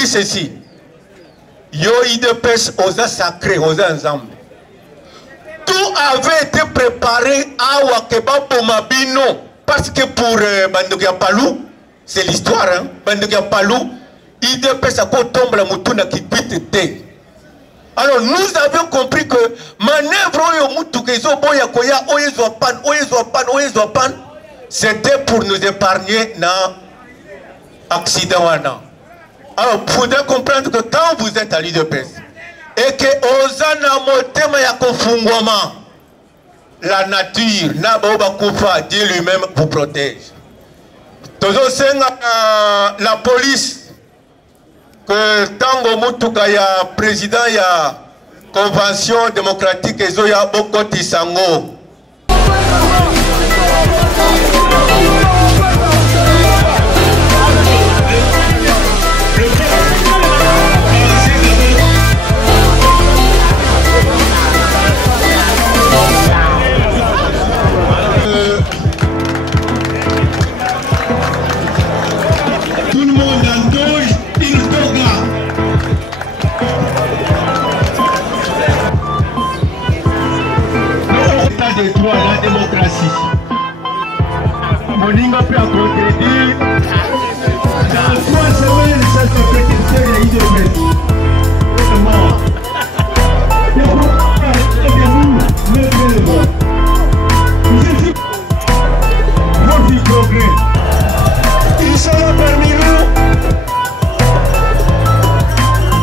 dis ceci. Yo IDPS osa sacré, osa ensemble. Tout avait été préparé à Wakeba Pomabino. Parce que pour Bandokia Palou, c'est l'histoire, hein. Bandokia Palou, IDPS a quoi tombe la moutuna qui quitte té. Alors nous avions compris que manœuvre c'était pour nous épargner dans l'accident. Alors il faudrait comprendre que quand vous êtes à l'IDPS et que la nature, Dieu lui-même vous protège. La police, que tango mutuka ya président ya convention démocratique ezo ya bokoti sango. Tout le monde en doge, il toga. L'état des droits, la démocratie. Moninga peut contredire. Dans 3 semaines, ça se fait qu'il y a IDPS. Vraiment. Il faut que nous, levez-le. Je suis votre progrès. Ils sont là parmi nous.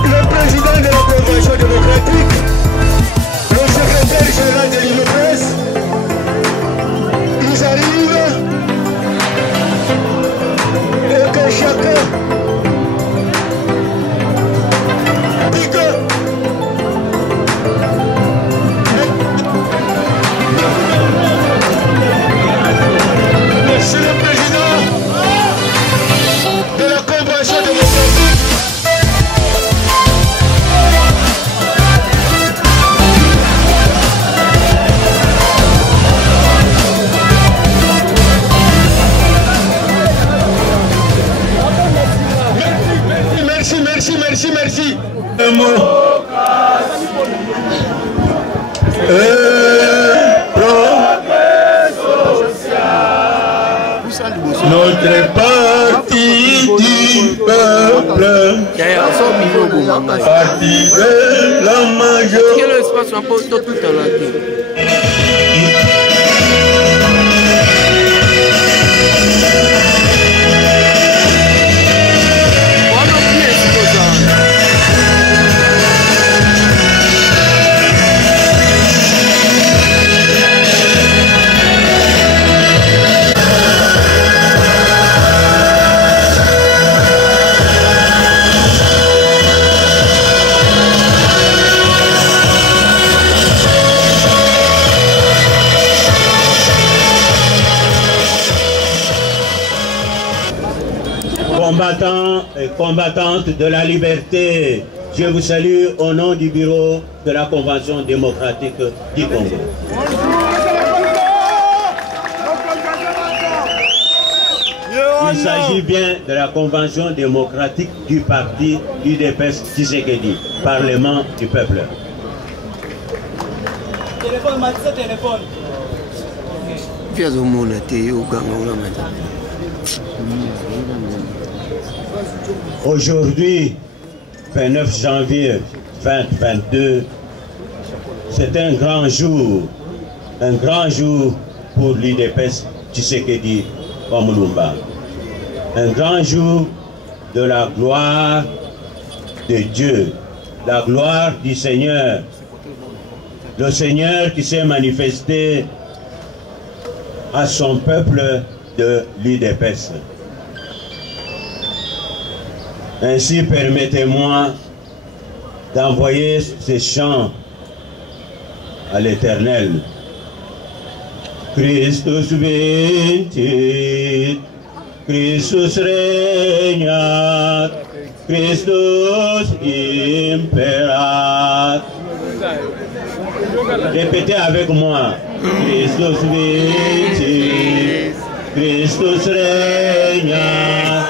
Le président de la Convention démocratique, le secrétaire général de l'IDPS, ils arrivent et que chacun dit que Monsieur le Président de la Convention démocratique, merci. Notre parti du peuple, parti de la majorité. Quel espace un peu tout à l'heure. Combattants et combattantes de la liberté, je vous salue au nom du bureau de la Convention démocratique du Congo. Il s'agit bien de la Convention démocratique du parti UDPS Tshisekedi, Parlement du peuple. Aujourd'hui, 29 janvier 2022, c'est un grand jour pour l'UDPS Tshisekedi Wamulumba. Un grand jour de la gloire de Dieu, la gloire du Seigneur. Le Seigneur qui s'est manifesté à son peuple de l'UDPS. Ainsi, permettez-moi d'envoyer ces chants à l'Éternel. Christus vincit, Christus regnat, Christus imperat. Répétez avec moi. Christus vincit, Christus regnat,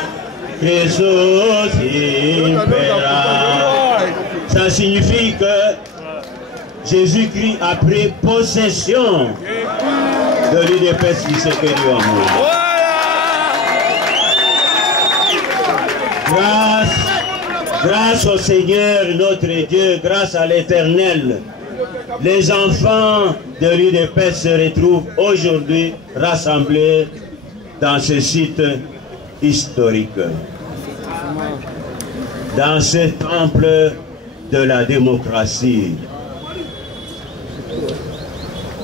Christos impera. Ça signifie que Jésus-Christ a pris possession de l'UDPS Tshisekedi Wamulumba. Grâce au Seigneur notre Dieu, grâce à l'Éternel, les enfants de l'UDPS se retrouvent aujourd'hui rassemblés dans ce site historique, dans ce temple de la démocratie.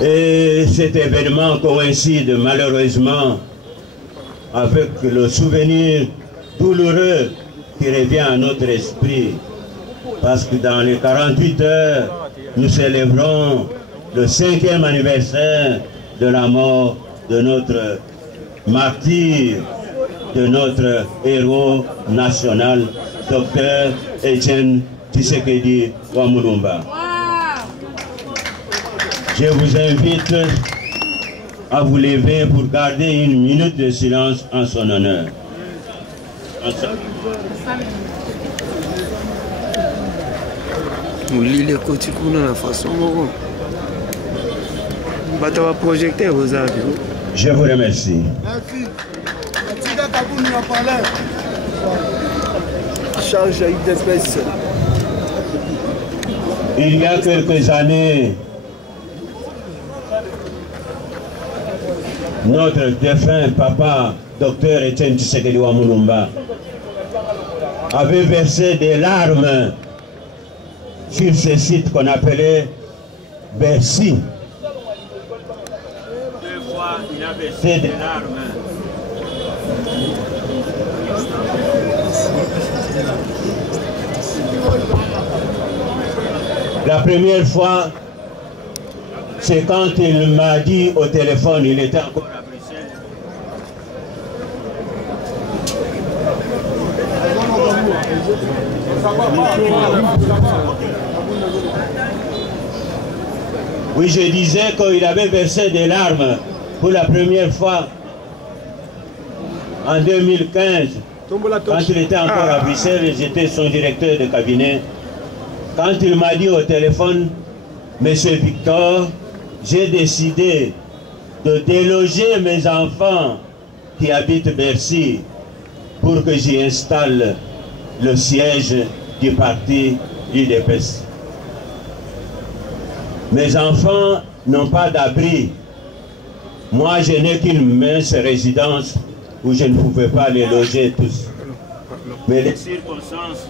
Et cet événement coïncide malheureusement avec le souvenir douloureux qui revient à notre esprit, parce que dans les 48 heures, nous célébrons le 5e anniversaire de la mort de notre martyr, de notre héros national, Dr Etienne Tshisekedi Wamulumba. Je vous invite à vous lever pour garder une minute de silence en son honneur. Mulile koti kuna na façon moko. Bata va projecter vos avis. Je vous remercie. Merci. Charge d'espèce. Il y a quelques années, notre défunt papa, Dr Etienne Tshisekedi Wamulumba, avait versé des larmes sur ce site qu'on appelait Bercy. 2 fois, il a versé des larmes. La première fois, c'est quand il m'a dit au téléphone, il était encore à Bruxelles. Oui, je disais qu'il avait versé des larmes pour la première fois en 2015, quand il était encore à Bruxelles, j'étais son directeur de cabinet. Quand il m'a dit au téléphone, Monsieur Victor, j'ai décidé de déloger mes enfants qui habitent Bercy pour que j'y installe le siège du parti UDPS. Mes enfants n'ont pas d'abri. Moi, je n'ai qu'une mince résidence où je ne pouvais pas les loger tous. Mais les circonstances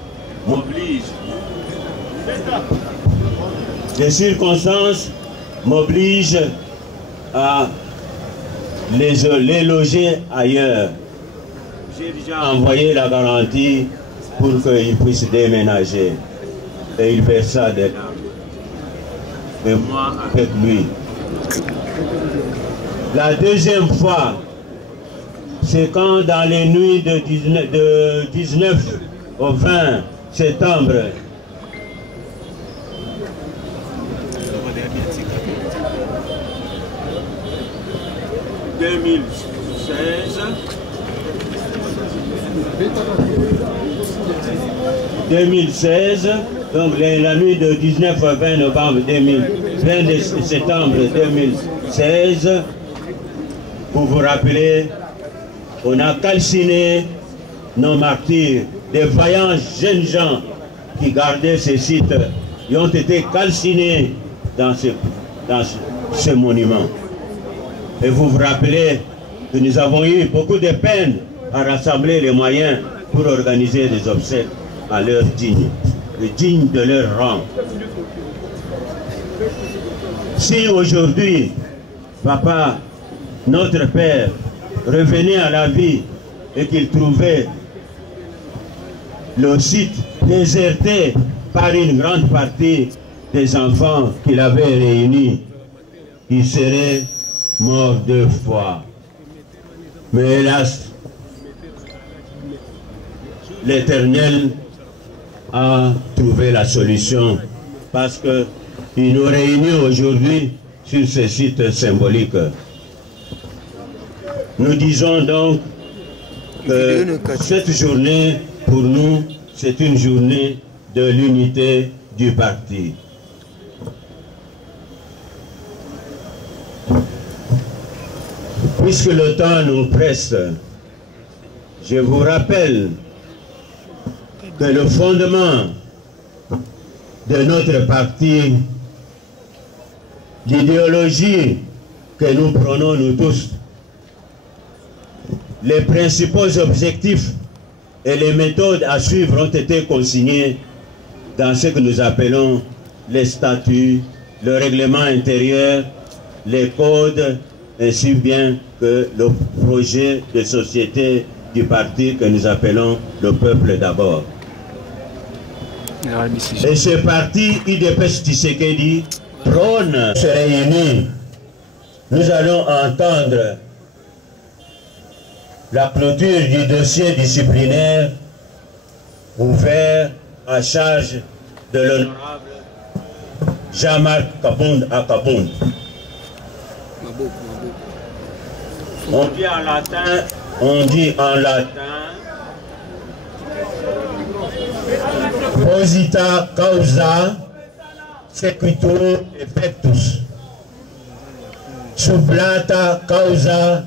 m'obligent. Les circonstances m'obligent à les loger ailleurs. J'ai déjà envoyé la garantie pour qu'ils puissent déménager. Et il versa des larmes. Et moi avec lui. La deuxième fois, c'est quand dans les nuits de 19 au 20 septembre, donc la nuit de 19 à 20 novembre 20 septembre 2016, vous vous rappelez, on a calciné nos martyrs, des vaillants jeunes gens qui gardaient ces sites, ils ont été calcinés dans ce monument. Et vous vous rappelez que nous avons eu beaucoup de peine à rassembler les moyens pour organiser des obsèques à l'heure digne, digne de leur rang. Si aujourd'hui, papa, notre père, revenait à la vie et qu'il trouvait le site déserté par une grande partie des enfants qu'il avait réunis, il serait mort 2 fois. Mais hélas, l'Éternel a trouvé la solution parce qu'il nous réunit aujourd'hui sur ce site symbolique. Nous disons donc que cette journée, pour nous, c'est une journée de l'unité du parti. Puisque le temps nous presse, je vous rappelle que le fondement de notre parti, l'idéologie que nous prenons nous tous, les principaux objectifs et les méthodes à suivre ont été consignés dans ce que nous appelons les statuts, le règlement intérieur, les codes, ainsi bien que le projet de société du parti que nous appelons le peuple d'abord. Et ce parti, UDPS Tshisekedi, prône se réunir. Nous allons entendre la clôture du dossier disciplinaire ouvert à charge de l'honorable Jean-Marc Kabound à Kabound. On dit en latin, posita causa sequitur effectus, sublata causa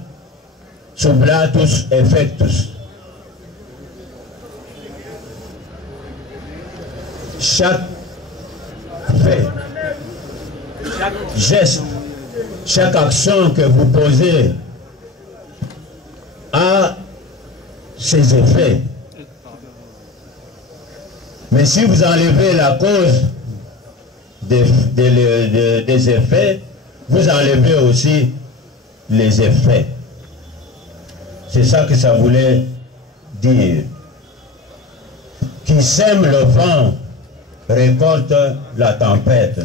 sublatus effectus. Chaque fait, chaque geste, chaque action que vous posez a ses effets. Mais si vous enlevez la cause des effets, vous enlevez aussi les effets. C'est ça que ça voulait dire. Qui sème le vent récolte la tempête.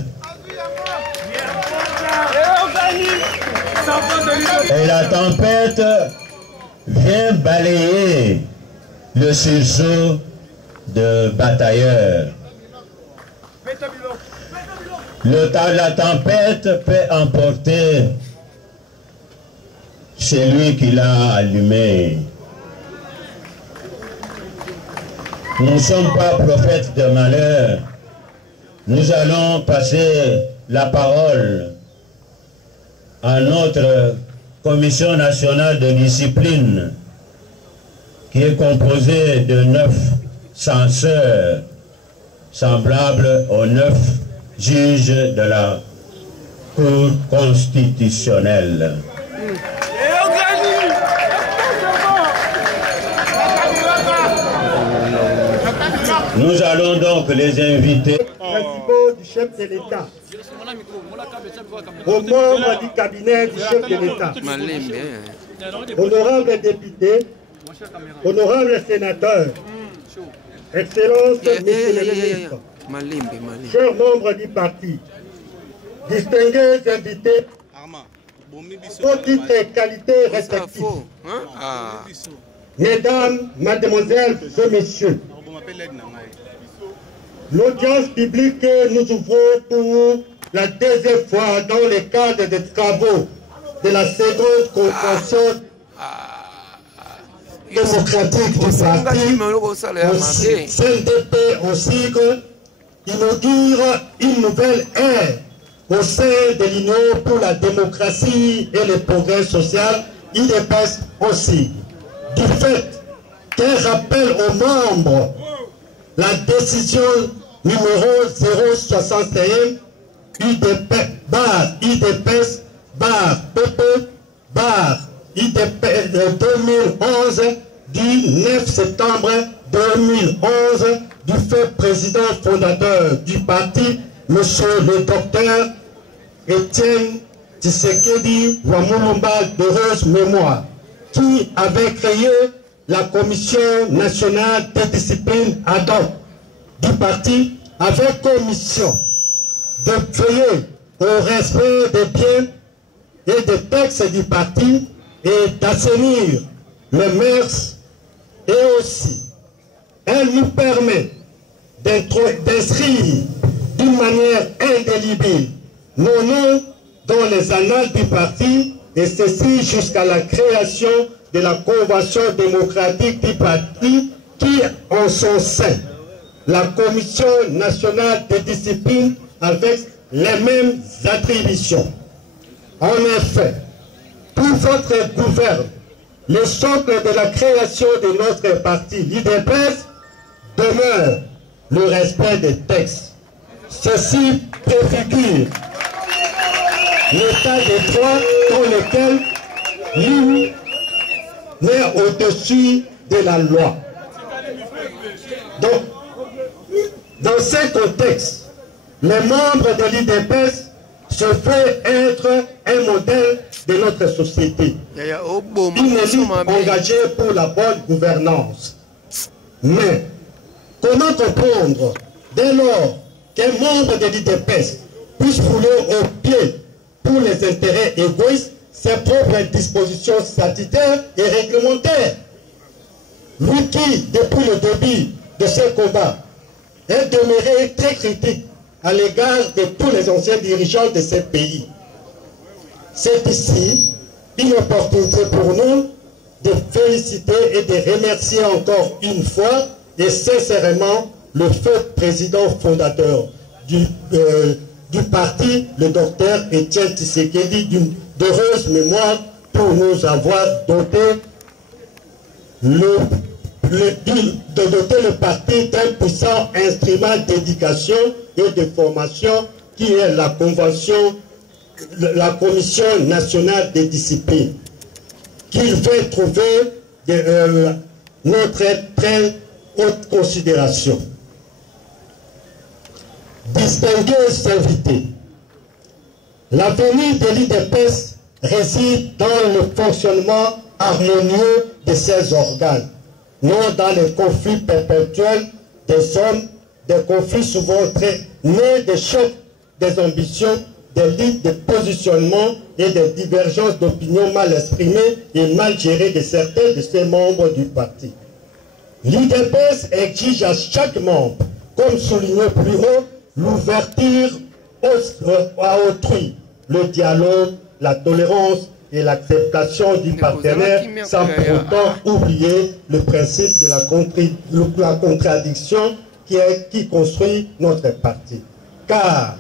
Et la tempête vient balayer le sursaut de batailleurs. La tempête peut emporter celui qui l'a allumé. Nous ne sommes pas prophètes de malheur. Nous allons passer la parole à notre Commission nationale de discipline qui est composée de 9 censeurs semblables aux 9 juges de la Cour constitutionnelle. Nous allons donc les inviter principaux du chef de l'État, aux membres du cabinet du chef de l'État, honorables députés, honorables sénateurs, Excellences, Messieurs les ministres, chers membres du parti, distingués invités, au titre et qualités respectives, Mesdames, Mademoiselles et Messieurs, l'audience publique que nous ouvrons pour la deuxième fois dans le cadre des travaux de la seconde convention démocratique du parti, CNDP au sigle, inaugure une nouvelle ère au sein de l'Union pour la démocratie et le progrès social, UDPS aussi. Du fait qu'elle rappelle aux membres la décision numéro 061 UDPS PP UDPS 2011 du 9 septembre 2011 du fait président fondateur du parti, monsieur le docteur Étienne Tshisekedi Wamulumba d'heureuse mémoire, qui avait créé la Commission nationale de discipline ad hoc du parti avec commission de veiller au respect des biens et des textes du parti et d'assainir les mœurs, et aussi elle nous permet d'inscrire d'une manière indélébile nos noms dans les annales du parti, et ceci jusqu'à la création de la Convention démocratique du parti qui, en son sein, la Commission nationale de discipline avec les mêmes attributions. En effet, pour votre gouvernement, le socle de la création de notre parti, l'IDPS, demeure le respect des textes. Ceci préfigure l'état de droit dans lequel l'une n'est au-dessus de la loi. Donc, dans ce contexte, les membres de l'IDPS se fait être un modèle de notre société. Une élite engagée pour la bonne gouvernance. Mais, comment comprendre, dès lors qu'un membre de l'IDPS puisse rouler au pied pour les intérêts égoïstes ses propres dispositions statutaires et réglementaires? Lui qui, depuis le début de ce combat, est demeuré très critique à l'égard de tous les anciens dirigeants de ce pays. C'est ici une opportunité pour nous de féliciter et de remercier encore une fois et sincèrement le feu président fondateur du parti, le docteur Étienne Tshisekedi, d'une heureuse mémoire pour nous avoir doté de doter le parti d'un puissant instrument d'éducation et de formation qui est la Commission nationale des disciplines, qu'il veut trouver notre très haute considération. Distingués invités, l'avenir de l'IDPS réside dans le fonctionnement harmonieux de ses organes, non dans les conflits perpétuels des hommes, des conflits souvent très nés des chocs, des ambitions, des luttes de positionnement et des divergences d'opinion mal exprimées et mal gérées de certains de ses membres du parti. L'IDPS exige à chaque membre, comme souligné plus haut, l'ouverture à autrui, le dialogue, la tolérance et l'acceptation du partenaire sans pour autant oublier le principe de la contradiction qui construit notre parti. Car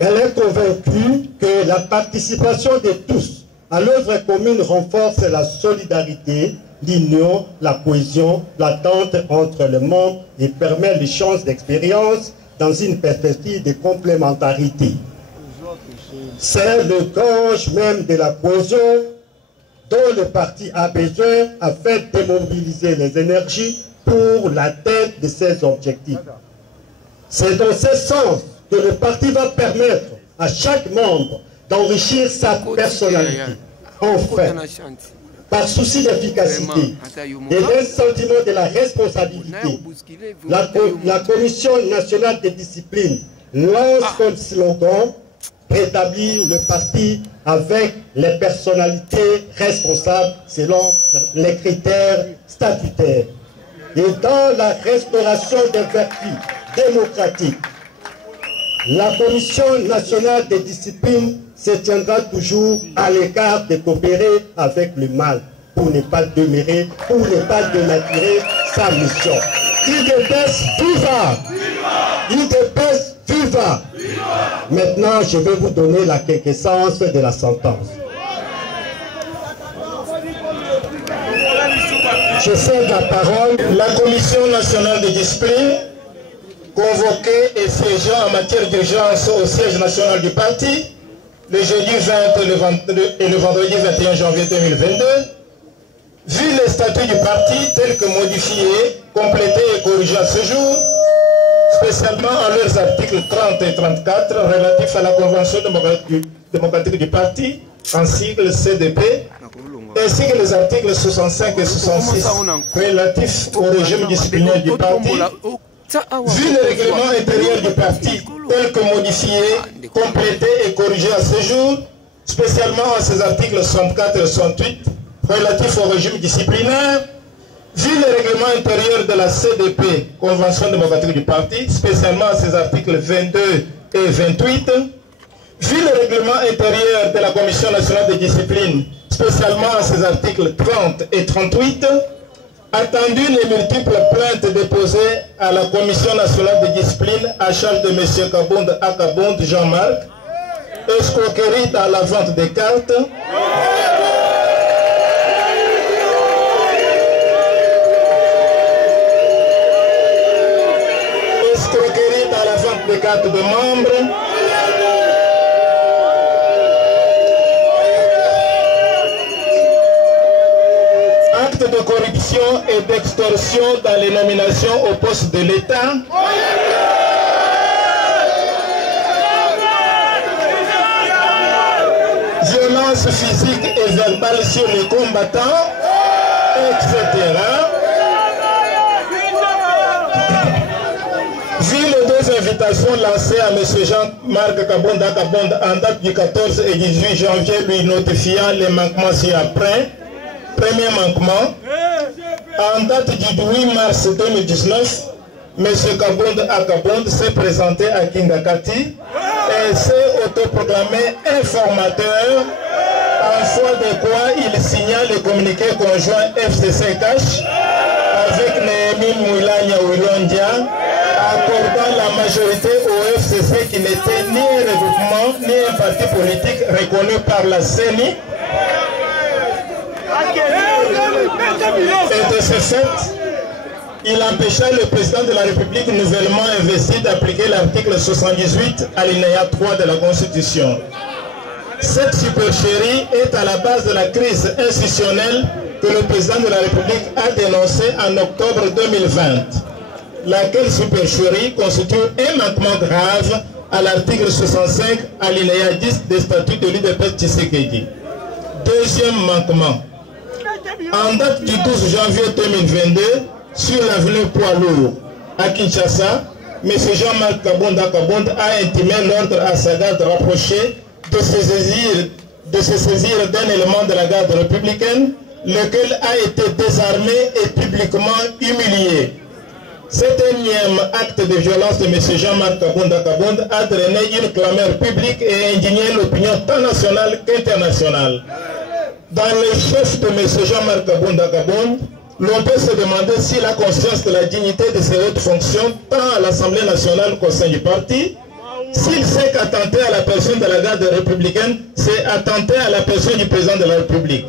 elle est convaincue que la participation de tous à l'œuvre commune renforce la solidarité, l'union, la cohésion, l'attente entre les membres et permet l'échange d'expériences dans une perspective de complémentarité. C'est le gage même de la cohésion dont le parti a besoin afin de mobiliser les énergies pour l'atteinte de ses objectifs. C'est dans ce sens que le parti va permettre à chaque membre d'enrichir sa personnalité. Enfin, par souci d'efficacité et d'un sentiment de la responsabilité, la Commission nationale de discipline lance comme slogan « Rétablir le parti avec les personnalités responsables selon les critères statutaires » et dans la restauration des vertus démocratiques. La Commission nationale des disciplines se tiendra toujours à l'écart de coopérer avec le mal pour ne pas demeurer, pour ne pas dénaturer sa mission. IDPS viva! IDPS viva! Maintenant, je vais vous donner la quintessence de la sentence. Je cède la parole. La Commission nationale de discipline, convoquée et siégeant en matière d'urgence au siège national du parti, le jeudi 20 et le vendredi 21 janvier 2022, vu les statuts du parti tels que modifiés, complétés et corrigés à ce jour, spécialement en leurs articles 30 et 34 relatifs à la Convention démocratique du parti, en sigle CDP, ainsi que les articles 65 et 66 relatifs au régime disciplinaire du parti, vu le règlement intérieur du parti tel que modifié, complété et corrigé à ce jour, spécialement en ses articles 64 et 68 relatifs au régime disciplinaire, vu le règlement intérieur de la CDP, Convention démocratique du parti, spécialement en ses articles 22 et 28, vu le règlement intérieur de la Commission nationale de discipline, spécialement à ces articles 30 et 38, attendu les multiples plaintes déposées à la Commission nationale de discipline à charge de M. Kabonde Akabonde Jean-Marc, escroquerie dans la vente des cartes, escroquerie dans la vente des cartes de membres, actes de corruption et d'extorsion dans les nominations au poste de l'État, violence physique et verbale sur les combattants, etc. Vu les deux invitations lancées à M. Jean-Marc Kabonde Akabonde en date du 14 et 18 janvier lui notifiant les manquements ci-après, premier manquement, en date du 8 mars 2019, M. Kabonde Akabonde s'est présenté à Kingakati et s'est autoproclamé informateur, en foi de quoi il signa le communiqué conjoint FCC Cash avec Néhémie Moulania Wilondia, accordant la majorité au FCC qui n'était ni un regroupement ni un parti politique reconnu par la CENI. Et de ce fait, il empêcha le président de la République nouvellement investi d'appliquer l'article 78 alinéa 3 de la Constitution. Cette supercherie est à la base de la crise institutionnelle que le président de la République a dénoncée en octobre 2020. Laquelle supercherie constitue un manquement grave à l'article 65 alinéa 10 des statuts de l'UDPS Tshisekedi. Deuxième manquement. En date du 12 janvier 2022, sur l'avenue Poids-Lourd à Kinshasa, M. Jean-Marc Kabonde Akabonde a intimé l'ordre à sa garde rapprochée de se saisir d'un élément de la garde républicaine, lequel a été désarmé et publiquement humilié. Cet énième acte de violence de M. Jean-Marc Kabonde Akabonde a drainé une clameur publique et indigné l'opinion tant nationale qu'internationale. Dans le chef de M. Jean-Marc Kabonde Akabonde, l'on peut se demander s'il a conscience de la dignité de ses hautes fonctions, tant à l'Assemblée nationale qu'au sein du parti. S'il sait qu'attenter à la personne de la garde républicaine, c'est attenter à la personne du président de la République.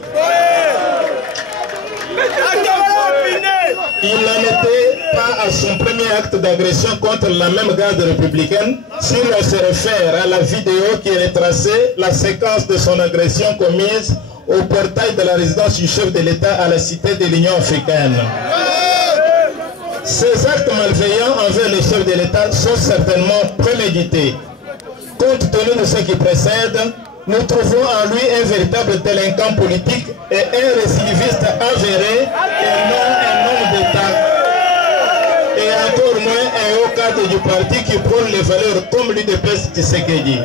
Il n'en était pas à son premier acte d'agression contre la même garde républicaine, si l'on se réfère à la vidéo qui retraçait la séquence de son agression commise au portail de la résidence du chef de l'État à la cité de l'Union africaine. Ces actes malveillants envers les chefs de l'État sont certainement prémédités. Compte tenu de ce qui précède, nous trouvons en lui un véritable délinquant politique et un récidiviste avéré et non un homme d'État. Et encore moins un haut cadre du parti qui prône les valeurs comme l'UDPS Tshisekedi.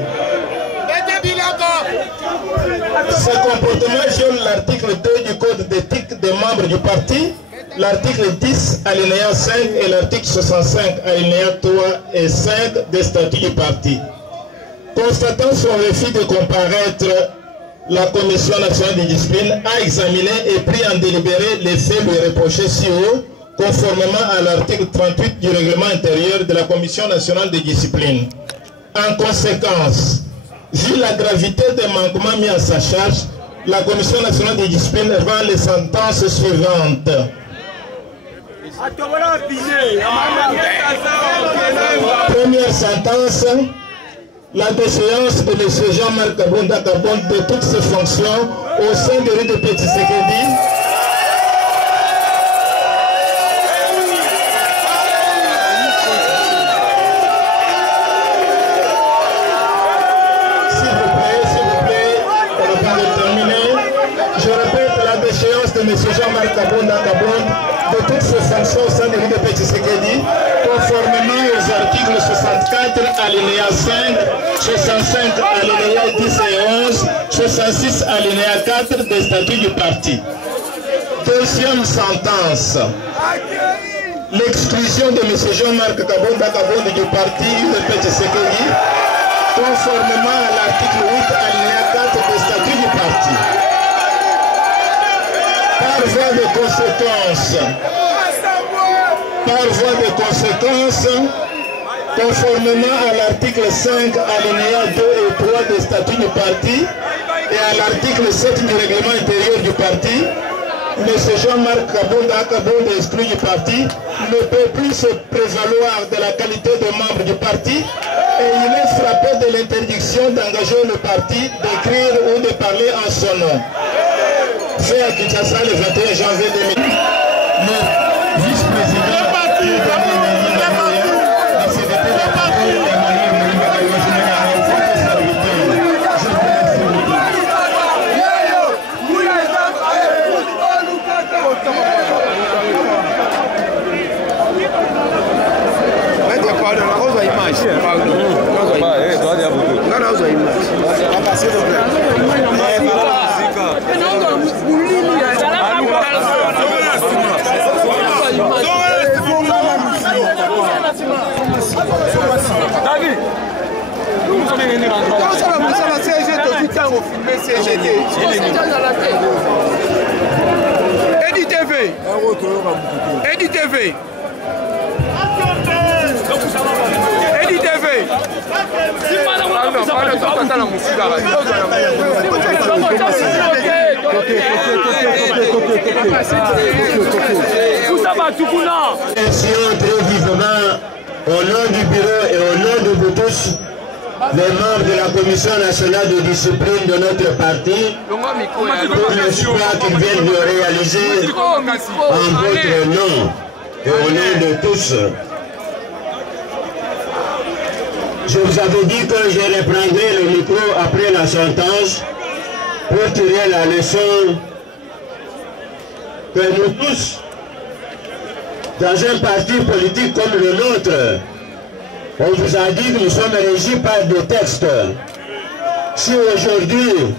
Ce comportement viole l'article 2 du code d'éthique des membres du parti, l'article 10 alinéa 5 et l'article 65 alinéa 3 et 5 des statuts du parti. Constatant son refus de comparaître, la Commission nationale de discipline a examiné et pris en délibéré les faits lui reprochés si haut, conformément à l'article 38 du règlement intérieur de la Commission nationale de discipline. En conséquence, vu la gravité des manquements mis à sa charge, la Commission nationale de discipline rend les sentences suivantes. Première sentence, la déchéance de M. Jean-Marc Kabonde Akabonde de toutes ses fonctions au sein de l'UDPS Tshisekedi. S'il vous plaît, on va pas terminer. Je répète la déchéance de M. Jean-Marc Kabonde Akabonde de toutes ses fonctions au sein de l'UDPS Tshisekedi, conformément aux articles 64 alinéa 5, 65 alinéa 10 et 11, 66 alinéa 4 des statuts du parti. Deuxième sentence. L'exclusion de M. Jean-Marc Kabonde Akabonde du parti UDPS Tshisekedi, conformément à l'article 8 alinéa 4 des statuts du parti. Par voie de conséquence, conformément à l'article 5, alinéa 2 et 3 des statuts du parti et à l'article 7 du règlement intérieur du parti, M. Jean-Marc Kabonda, exclu du parti, ne peut plus se prévaloir de la qualité de membre du parti et il est frappé de l'interdiction d'engager le parti, d'écrire ou de parler en son nom. Fait à Kinshasa le 21 janvier 2000. Le vice-président très vivement au nom du bureau et au nom de vous tous, les membres de la Commission nationale de discipline de notre parti, pour le choix qu'ils viennent de réaliser en votre nom et au nom de tous. Je vous avais dit que je reprendrai le micro après la sentence pour tirer la leçon que nous tous, dans un parti politique comme le nôtre, on vous a dit que nous sommes régis par des textes. Si aujourd'hui,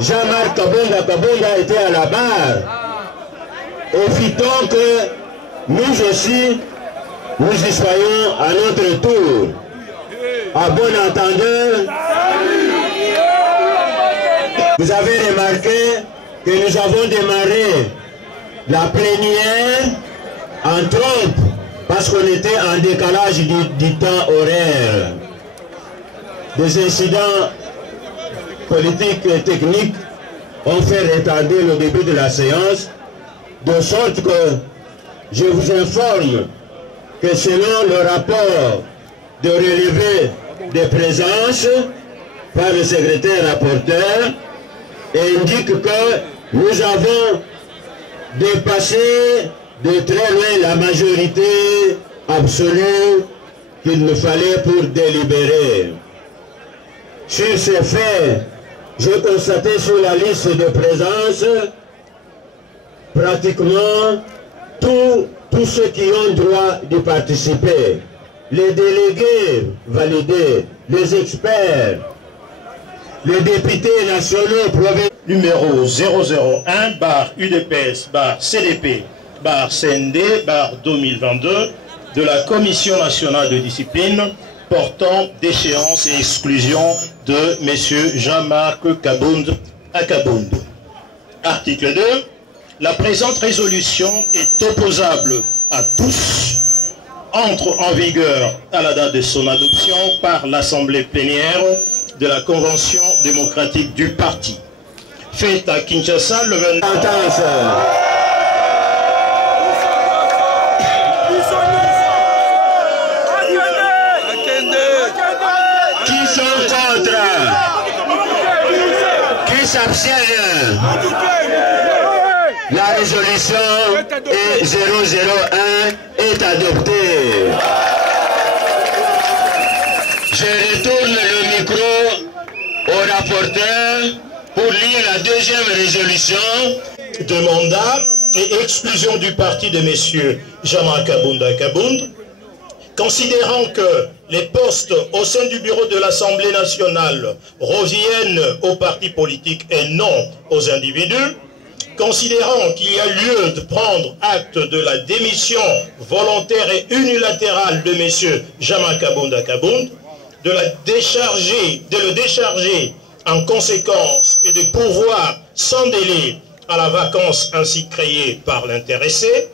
Jean-Marc Kabonda était à la barre, évitons que nous aussi, nous y soyons à notre tour. À bon entendeur, vous avez remarqué que nous avons démarré la plénière en trompe parce qu'on était en décalage du temps horaire. Des incidents politiques et techniques ont fait retarder le début de la séance, de sorte que je vous informe que selon le rapport de relevé des présences par le secrétaire rapporteur, indique que nous avons dépassé de très loin la majorité absolue qu'il nous fallait pour délibérer. Sur ces faits, j'ai constaté sur la liste de présence pratiquement tous ceux qui ont droit de participer. Les délégués validés, les experts, les députés nationaux provinciaux. Numéro 001-UDPS-CDP-CND-2022 de la Commission nationale de discipline portant déchéance et exclusion de M. Jean-Marc Kabonda Kabonda. Article 2. La présente résolution est opposable à tous, entre en vigueur à la date de son adoption par l'Assemblée plénière de la Convention démocratique du parti. Faite à Kinshasa le 20... Qui sont contre? Qui s'abstiennent? La résolution est 001 est adoptée. Je retourne le micro au rapporteur pour lire la deuxième résolution de mandat et exclusion du parti de M. Jean-Marc Kabonda Kabonda, considérant que les postes au sein du bureau de l'Assemblée nationale reviennent aux partis politiques et non aux individus, considérant qu'il y a lieu de prendre acte de la démission volontaire et unilatérale de M. Jean-Marc Kabonda Kabonda, de le décharger en conséquence et de pouvoir sans délai à la vacance ainsi créée par l'intéressé,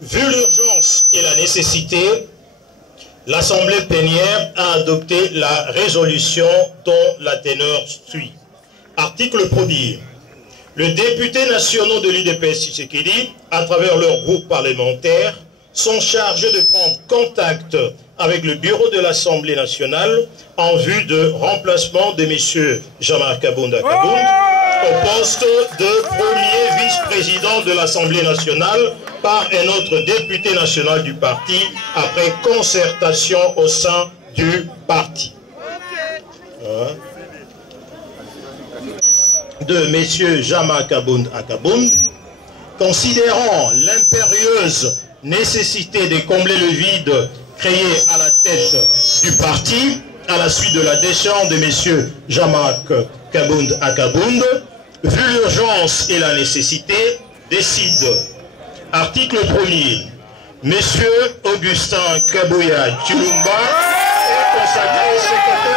vu l'urgence et la nécessité, l'Assemblée plénière a adopté la résolution dont la teneur suit. Article 1er. Les députés nationaux de l'UDPS Tshisekedi, à travers leur groupe parlementaire, sont chargés de prendre contact avec le bureau de l'Assemblée nationale en vue de remplacement de M. Jean-Marc Kabound Akabound au poste de premier vice-président de l'Assemblée nationale par un autre député national du parti après concertation au sein du parti. De M. Jean-Marc Kabound Akabound, considérant l'impérieuse nécessité de combler le vide créé à la tête du parti à la suite de la déchéance de M. Jean-Marc Kabound Akabound, vu l'urgence et la nécessité, décide, article 1er, M. Augustin Kabouya Chilumba est consacré secrétaire